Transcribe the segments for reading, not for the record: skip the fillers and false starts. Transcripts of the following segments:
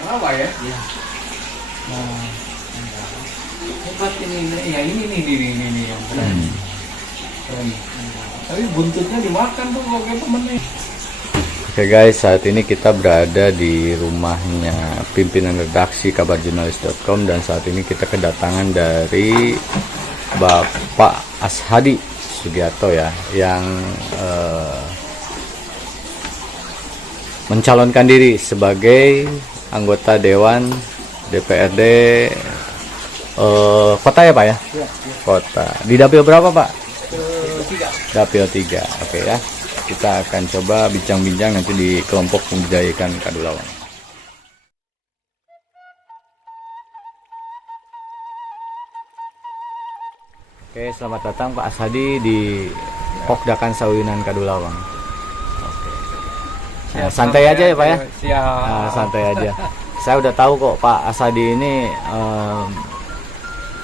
Rawa ya? Iya. Nah, hebat ini ya, ini yang keren. Keren. Tapi buntutnya dimakan tuh kalau kayak temennya. Oke guys, saat ini kita berada di rumahnya pimpinan redaksi kabarjurnalis.com dan saat ini kita kedatangan dari Bapak Ashadi Sugiarto ya, yang mencalonkan diri sebagai anggota Dewan DPRD kota ya Pak ya? Ya. Kota. Di dapil berapa Pak? 3. Dapil 3. Oke ya. Kita akan coba bincang-bincang nanti di kelompok pembudidaya ikan Kadulawang. Oke, selamat datang Pak Ashadi di Pokdakan Sawinan Kadulawang. Oke. Nah, santai aja ya Pak ya? Siap. Nah, santai aja. Saya udah tahu kok Pak Ashadi ini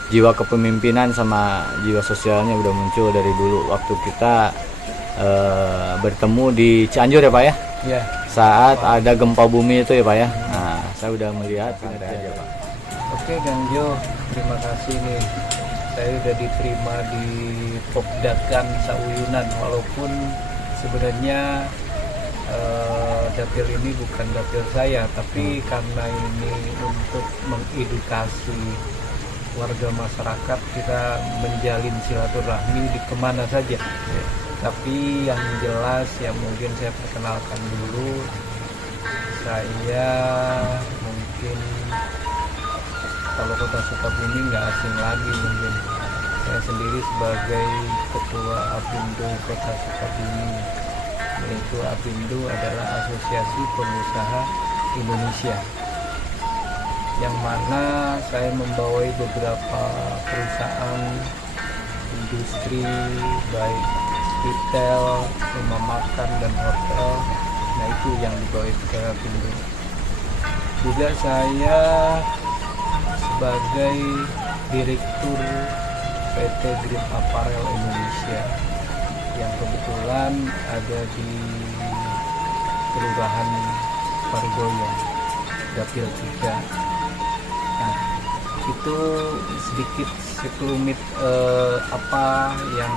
jiwa kepemimpinan sama jiwa sosialnya udah muncul dari dulu waktu kita bertemu di Cianjur ya Pak ya? Iya. Saat ada gempa bumi itu ya Pak ya? Nah, saya udah melihat santai aja Pak. Oke Kang Jo, terima kasih nih. Saya udah diterima di Pokdakan Sauyunan, walaupun sebenarnya dapil ini bukan dapil saya, tapi karena ini untuk mengedukasi warga masyarakat, kita menjalin silaturahmi di kemana saja. Tapi yang jelas yang mungkin saya perkenalkan dulu, saya mungkin kalau Kota Sukabumi nggak asing lagi mungkin. Saya sendiri sebagai Ketua Apindo Kota Sukabumi, yaitu Apindo adalah Asosiasi Pengusaha Indonesia, yang mana saya membawai beberapa perusahaan industri baik retail, rumah makan dan hotel. Nah itu yang dibawa ke Apindo. Juga saya sebagai Direktur PT Grip Apparel Indonesia yang kebetulan ada di Kelurahan Pargoyo, Dapil 3. Nah itu sedikit sekelumit apa yang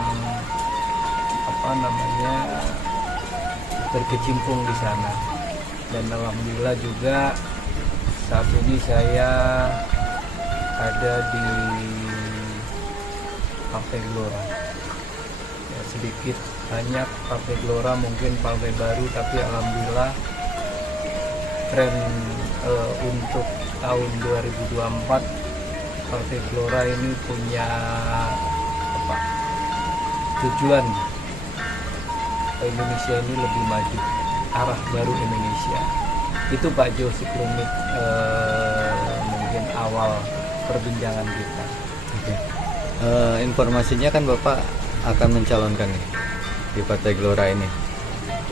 berkecimpung di sana, dan alhamdulillah juga saat ini saya ada di Partai Gelora. Ya, sedikit banyak Partai Gelora mungkin partai baru, tapi alhamdulillah tren untuk tahun 2024 Partai Gelora ini punya tujuan Indonesia ini lebih maju, arah baru Indonesia. Itu Pak Jo sekelumit mungkin awal perbincangan kita. Oke. Informasinya kan Bapak akan mencalonkan nih di Partai Gelora ini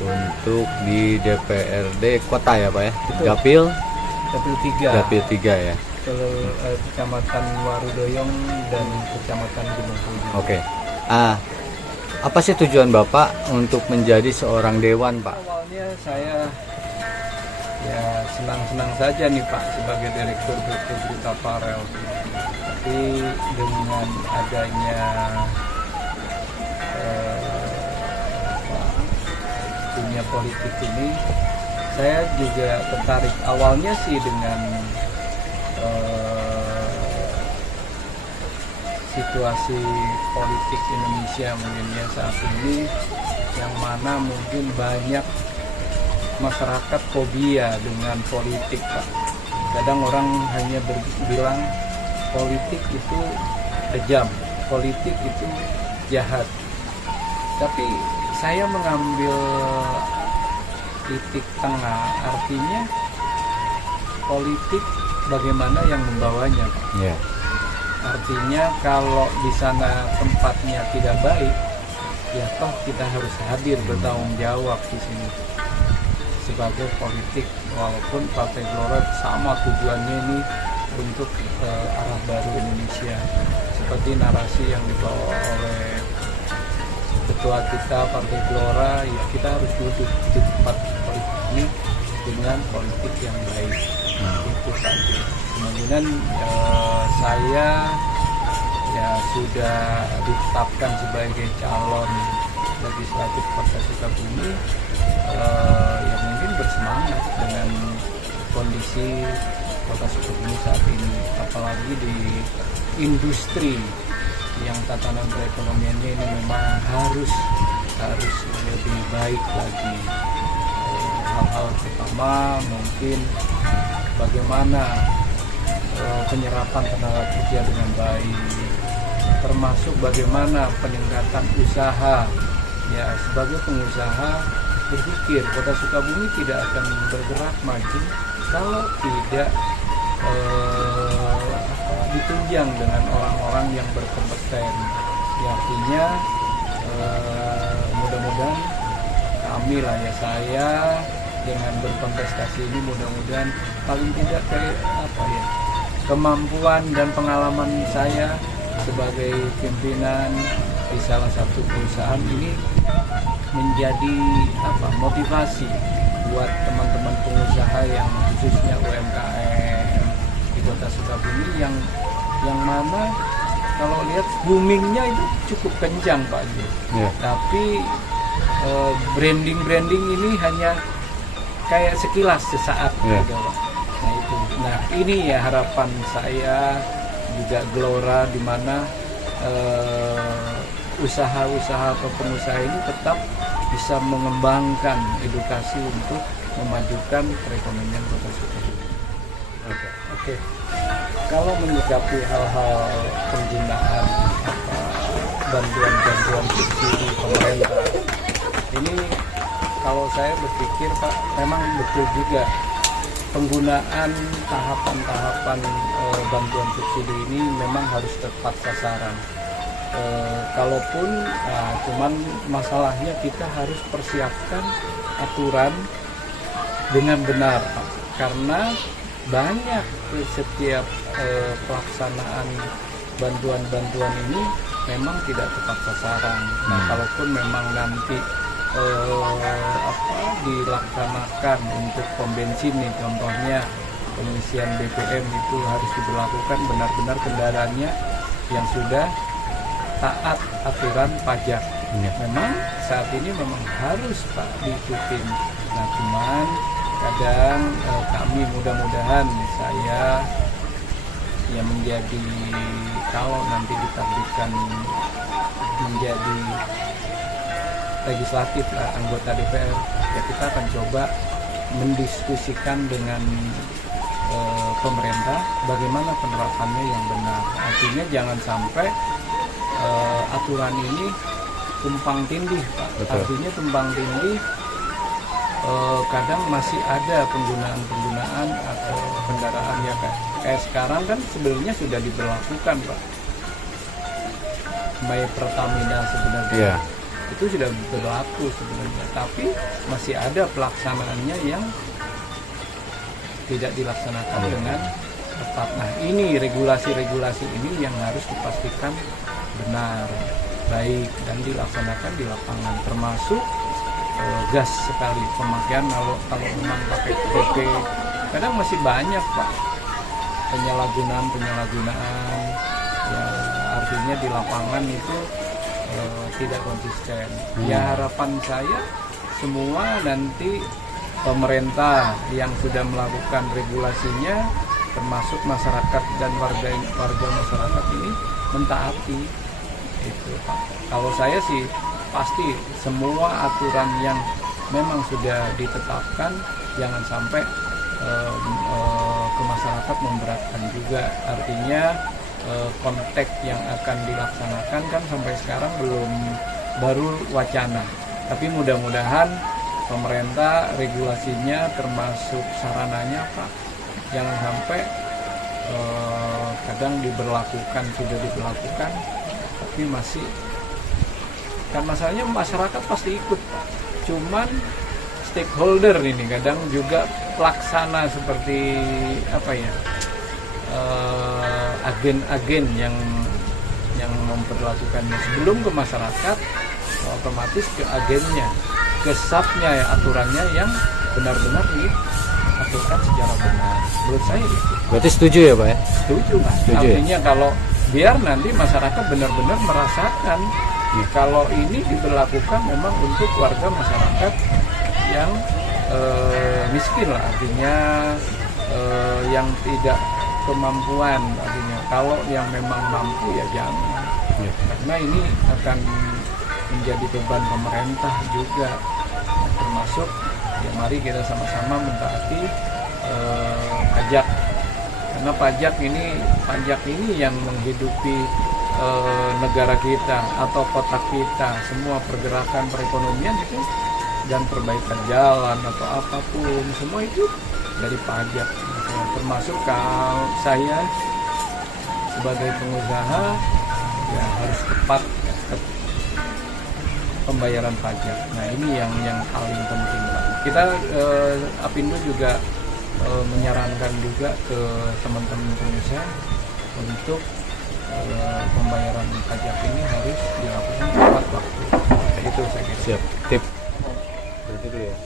untuk di DPRD kota ya Pak ya? Betul. Dapil 3. Dapil 3 ya. Kecamatan Warudoyong dan Kecamatan Gunung Pujung. Oke. Apa sih tujuan Bapak untuk menjadi seorang dewan Pak? Awalnya saya ya senang-senang saja nih Pak sebagai Direktur PT Grip Apparel. Tapi dengan adanya dunia politik ini, saya juga tertarik awalnya sih dengan situasi politik Indonesia mungkin ya saat ini, yang mana mungkin banyak masyarakat fobia dengan politik Pak. Kadang orang hanya bilang politik itu kejam, politik itu jahat. Tapi saya mengambil titik tengah, artinya politik bagaimana yang membawanya Pak. Yeah. Artinya kalau di sana tempatnya tidak baik, ya toh kita harus hadir bertanggung jawab di sini sebagai politik. Walaupun Partai Gelora sama tujuannya ini untuk arah baru Indonesia, seperti narasi yang dibawa oleh ketua kita Partai Gelora, ya kita harus duduk di tempat politik ini dengan politik yang baik. Itu Pak. Kemudian saya ya sudah ditetapkan sebagai calon legislatif Kota Sukabumi, ya mungkin bersemangat dengan kondisi Kota Sukabumi saat ini, apalagi di industri yang tatanan perekonomiannya ini memang harus lebih baik lagi. Hal-hal pertama mungkin bagaimana penyerapan tenaga kerja dengan baik, termasuk bagaimana peningkatan usaha. Ya, sebagai pengusaha berpikir Kota Sukabumi tidak akan bergerak maju kalau tidak ditunjang dengan orang-orang yang berkompeten. Ya, artinya mudah-mudahan kami lah ya, saya dengan berkontestasi ini mudah-mudahan paling tidak kemampuan dan pengalaman saya sebagai pimpinan di salah satu perusahaan ini menjadi motivasi buat teman-teman pengusaha yang khususnya UMKM di Kota Sukabumi yang mana kalau lihat boomingnya itu cukup kencang Pak Jo. Yeah. Tapi branding ini hanya kayak sekilas sesaat gitu Pak. Nah itu. Nah ini ya harapan saya juga Gelora, di mana usaha-usaha atau pengusaha ini tetap bisa mengembangkan edukasi untuk memajukan perekonomian Kota Sukabumi. Oke. Kalau menyikapi hal-hal penggunaan bantuan subsidi pemerintah, ini kalau saya berpikir Pak, memang betul juga penggunaan tahapan-tahapan bantuan subsidi ini memang harus tepat sasaran. Kalaupun cuman masalahnya kita harus persiapkan aturan dengan benar Pak, karena banyak setiap pelaksanaan bantuan-bantuan ini memang tidak tepat sasaran. Nah, kalaupun memang nanti dilaksanakan untuk pom bensin nih, contohnya pengisian BBM itu harus diberlakukan benar-benar kendaraannya yang sudah taat aturan pajak. Memang saat ini memang harus Pak diikutin. Nah, cuman kadang kami mudah-mudahan saya yang menjadi, kalau nanti ditakdirkan menjadi legislatif lah, anggota DPR, ya kita akan coba mendiskusikan dengan pemerintah bagaimana penerapannya yang benar. Artinya jangan sampai aturan ini tumpang tindih Pak. Betul. Artinya tumpang tindih, kadang masih ada penggunaan atau kendaraan ya kayak sekarang kan sebenarnya sudah diberlakukan Pak, My Pertamina sebenarnya. Yeah. Itu sudah berlaku sebenarnya, tapi masih ada pelaksanaannya yang tidak dilaksanakan dengan tepat. Nah, ini regulasi-regulasi ini yang harus dipastikan benar, baik, dan dilaksanakan di lapangan, termasuk gas sekali pemakaian. Kalau memang pakai PP, kadang masih banyak Pak penyalahgunaan ya, artinya di lapangan itu tidak konsisten. Ya, harapan saya semua nanti pemerintah yang sudah melakukan regulasinya, termasuk masyarakat dan warga masyarakat ini mentaati itu Pak. Kalau saya sih pasti semua aturan yang memang sudah ditetapkan jangan sampai ke masyarakat memberatkan juga. Artinya konteks yang akan dilaksanakan kan sampai sekarang baru wacana, tapi mudah-mudahan pemerintah regulasinya termasuk sarananya Pak jangan sampai kadang sudah diberlakukan tapi masih, kan masalahnya masyarakat pasti ikut Pak, cuman stakeholder ini kadang juga pelaksana seperti agen-agen yang memperlakukannya sebelum ke masyarakat, otomatis ke agennya, ke subnya ya, aturannya yang benar-benar dilakukan secara benar. Menurut saya gitu. Berarti setuju ya Pak ya? Setuju Mas. Setuju, ya? Artinya kalau biar nanti masyarakat benar-benar merasakan kalau ini diberlakukan memang untuk warga masyarakat yang miskin lah, artinya yang tidak kemampuan, artinya kalau yang memang mampu ya jangan, karena ini akan menjadi beban pemerintah juga, termasuk ya mari kita sama-sama mentaati pajak, karena pajak ini yang menghidupi negara kita atau kota kita, semua pergerakan perekonomian itu dan perbaikan jalan atau apapun semua itu dari pajak. Termasuk kalau saya sebagai pengusaha ya harus tepat pembayaran pajak. Nah ini yang paling penting. Kita Apindo juga menyarankan juga ke teman-teman pengusaha untuk pembayaran pajak ini harus dilakukan tepat waktu. Itu saya kira. Siap. Tip. Berarti dulu ya.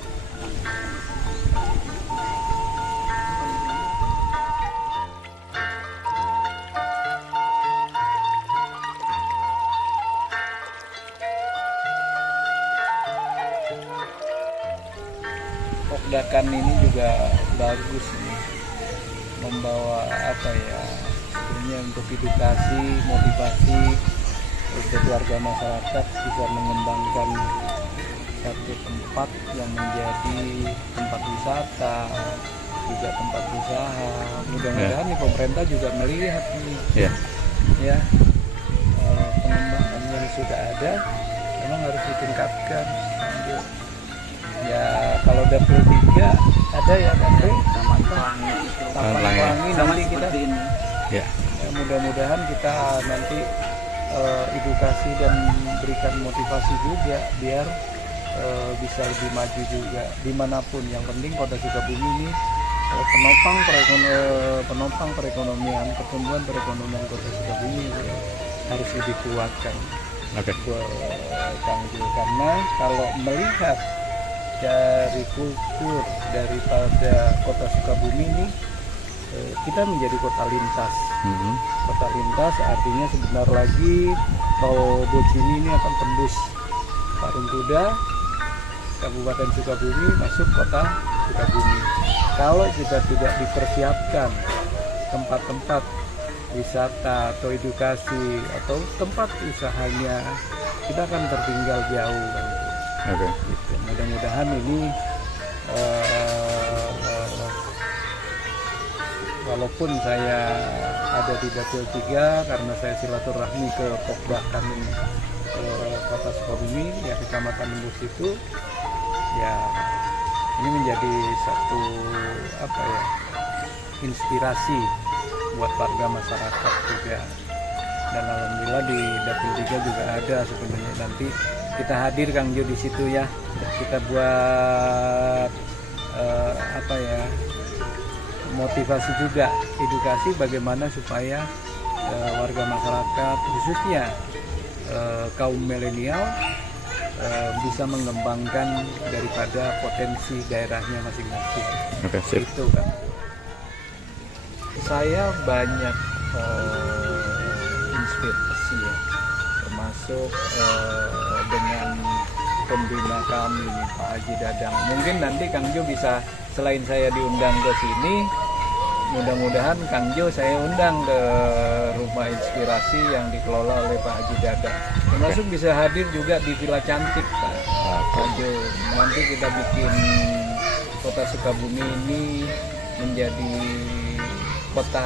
Pokdakan ini juga bagus nih, membawa apa ya, sebenarnya untuk edukasi, motivasi untuk warga masyarakat bisa mengembangkan satu tempat yang menjadi tempat wisata, juga tempat usaha. Mudah-mudahan nih pemerintah juga melihat nih, ya pengembangan yang sudah ada memang harus ditingkatkan. Ya kalau dapil 3 ada ya kan, Taman Pelangi nanti kita ya, mudah-mudahan kita nanti edukasi dan berikan motivasi juga biar bisa lebih maju juga dimanapun. Yang penting Kota Sukabumi ini penopang perekonomian, pertumbuhan perekonomian Kota Sukabumi harus lebih kuatkan. Karena kalau melihat dari kultur daripada Kota Sukabumi ini, kita menjadi kota lintas. Kota lintas artinya sebentar lagi tol Bocimi ini akan tembus Parung Kuda, Kabupaten Sukabumi, masuk Kota Sukabumi. Kalau kita tidak dipersiapkan tempat-tempat wisata atau edukasi atau tempat usahanya, kita akan tertinggal jauh. Gitu. Mudah-mudahan ini walaupun saya ada di dapil 3 karena saya silaturahmi ke Pokdakan Kota Sukabumi, ya Kecamatan Lembus itu, ya ini menjadi satu apa ya, inspirasi buat warga masyarakat juga. Dan alhamdulillah di dapil 3 juga ada sebenarnya. Nanti kita hadir Kang Jo di situ ya, kita buat apa ya, motivasi juga, edukasi bagaimana supaya warga masyarakat khususnya kaum milenial bisa mengembangkan daripada potensi daerahnya masing-masing. Itu kan. Saya banyak inspirasi ya, termasuk dengan pembina kami nih, Pak Haji Dadang. Mungkin nanti Kang Jo bisa, selain saya diundang ke sini, mudah-mudahan Kang Jo saya undang ke rumah inspirasi yang dikelola oleh Pak Haji Dadang. Termasuk bisa hadir juga di Villa Cantik Pak Jo. Nanti kita bikin Kota Sukabumi ini menjadi kota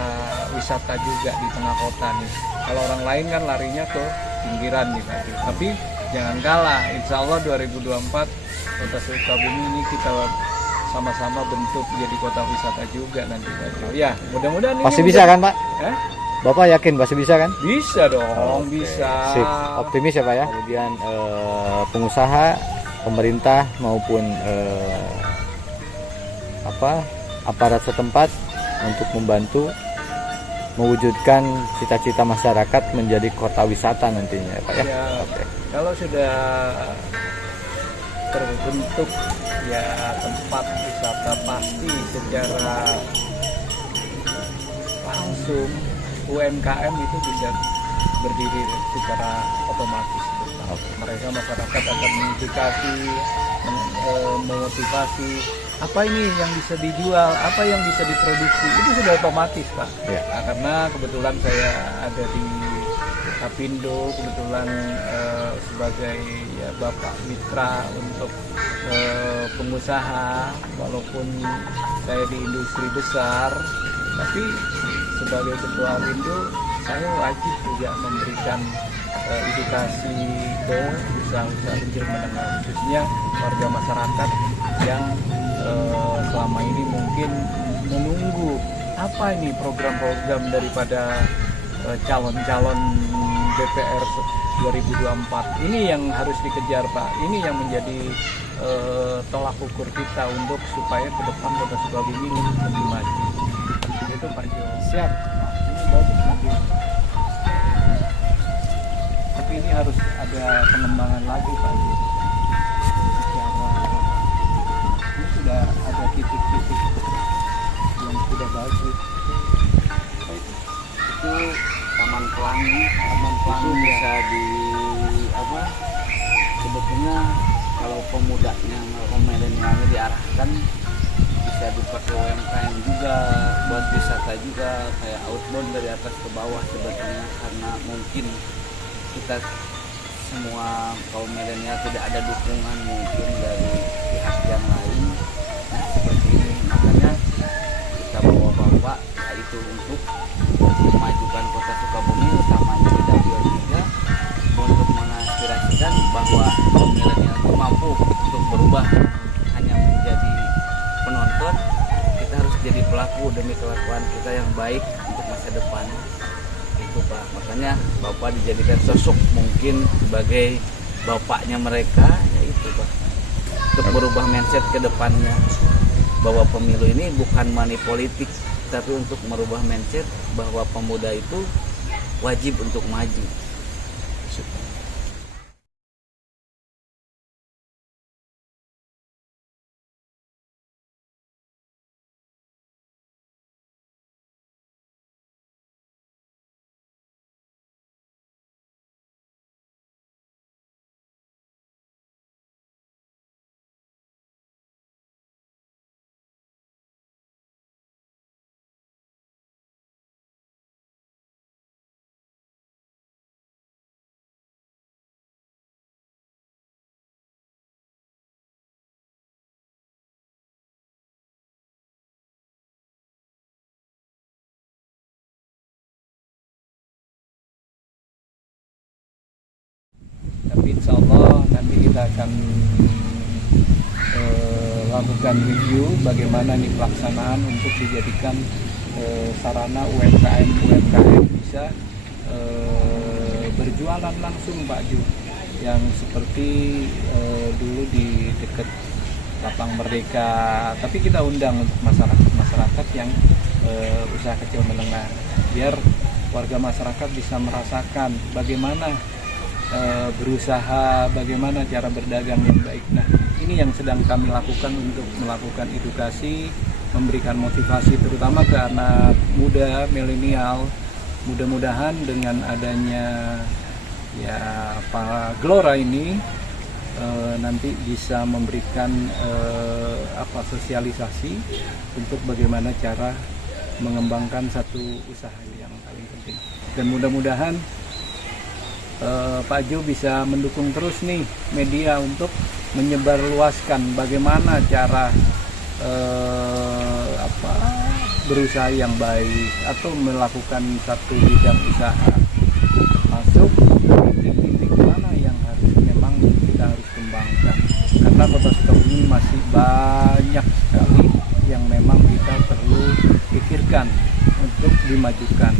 wisata juga di tengah kota nih. Kalau orang lain kan larinya ke pinggiran nih Pak Jo. Tapi jangan kalah, insya Allah 2024 Kota Sukabumi ini kita sama-sama bentuk jadi kota wisata juga nanti Pak Jo. Ya, mudah-mudahan pasti bisa kan Pak? Bapak yakin pasti bisa kan? Bisa dong, bisa. Sip. Optimis ya Pak ya. Kemudian pengusaha, pemerintah maupun aparat setempat untuk membantu mewujudkan cita-cita masyarakat menjadi kota wisata nantinya Pak ya. Kalau sudah terbentuk ya tempat wisata, pasti secara langsung UMKM itu bisa berdiri secara otomatis. Mereka masyarakat akan mengedukasi, memotivasi apa ini yang bisa dijual, apa yang bisa diproduksi, itu sudah otomatis Pak. Ya. Nah, karena kebetulan saya ada di Apindo, kebetulan sebagai ya, bapak mitra untuk pengusaha, walaupun saya di industri besar, tapi sebagai ketua Apindo saya wajib juga memberikan edukasi ke usaha-usaha kecil menengah, khususnya warga masyarakat yang selama ini mungkin menunggu apa ini program-program daripada calon-calon DPR 2024. Ini yang harus dikejar Pak, ini yang menjadi tolak ukur kita untuk supaya ke depan Kota Sukabumi lebih maju. Itu Pak Jo. Siap. Ini bagus nanti. Tapi ini harus ada pengembangan lagi Pak Jo. Ini sudah ada titik-titik yang sudah bagus. Itu Taman Pelangi itu bisa di apa, sebetulnya kalau pemudanya atau milenialnya diarahkan bisa dipakai UMKM juga, buat wisata juga, kayak outbound dari atas ke bawah sebetulnya, karena mungkin kita semua kaum milenial tidak ada dukungan mungkin dari pihak yang lain. Nah seperti ini, makanya kita bawa bapak yaitu untuk memajukan Kota Sukabumi, utamanya di W3, untuk mengaspirasikan bahwa kaum milenial itu mampu untuk berubah, hanya menjadi penonton. Kita harus jadi pelaku demi kelakuan kita yang baik untuk masa depan. Itu Pak, makanya bapak dijadikan sosok mungkin sebagai bapaknya mereka, yaitu Pak, untuk merubah mindset ke depannya, bahwa pemilu ini bukan money politik, tapi untuk merubah mindset bahwa pemuda itu wajib untuk maju. Tapi insya Allah nanti kita akan lakukan review bagaimana nih pelaksanaan untuk dijadikan sarana UMKM bisa berjualan langsung Pak Ju, yang seperti dulu di dekat Lapang Merdeka. Tapi kita undang untuk masyarakat yang usaha kecil menengah, biar warga masyarakat bisa merasakan bagaimana berusaha, bagaimana cara berdagang yang baik. Nah, ini yang sedang kami lakukan untuk melakukan edukasi, memberikan motivasi terutama ke anak muda, milenial. Mudah-mudahan dengan adanya ya Pak Gelora ini nanti bisa memberikan sosialisasi untuk bagaimana cara mengembangkan satu usaha yang paling penting. Dan mudah-mudahan Pak Jo bisa mendukung terus nih media untuk menyebarluaskan bagaimana cara berusaha yang baik atau melakukan satu bidang usaha, masuk titik-titik mana yang harus memang kita harus kembangkan, karena Kota Sukabumi masih banyak sekali yang memang kita perlu pikirkan untuk dimajukan.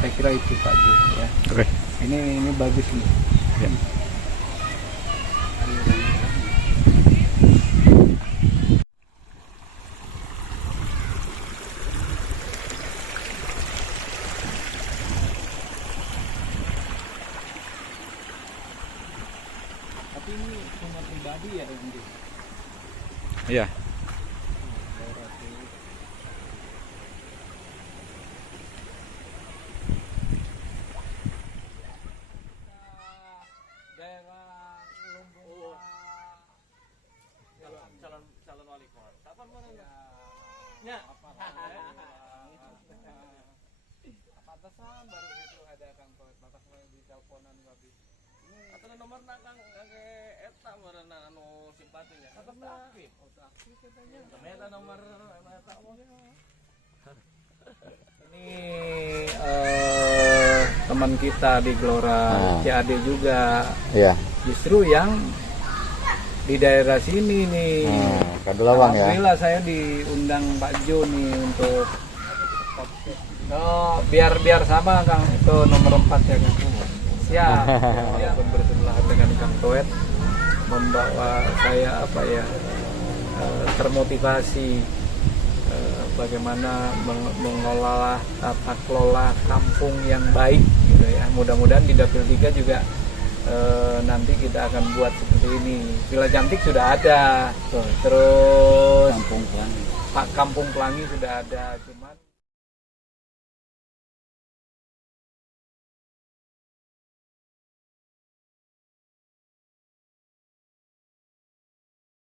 Saya kira itu Pak Jo ya. Oke. Ini bagus nih. Ya. Tapi ini pribadi ya nanti. Iya. Daerah Lumbung. calon wali kota. Kapan mana? Ya. Pantesan baru itu ada Kang Toet, batas di teleponan babi. Atau nomor nakang eta marana anu simpati ya. Atau aktif, aktif katanya. Eta nomor eta Ini teman kita di Gelora CAD juga. Iya. Justru yang di daerah sini nih. Kadulawang ya. Alhamdulillah saya diundang Pak Jo nih untuk podcast. Oh, biar sama Kang, itu nomor 4 ya Kang. Siap. Walaupun bersebelahan dengan Kang Toet, membawa saya termotivasi bagaimana mengelola tata kelola kampung yang baik gitu ya. Mudah-mudahan di Dapil 3 juga nanti kita akan buat seperti ini. Villa Cantik sudah ada, terus Kampung Pelangi. Kampung Pelangi sudah ada, cuman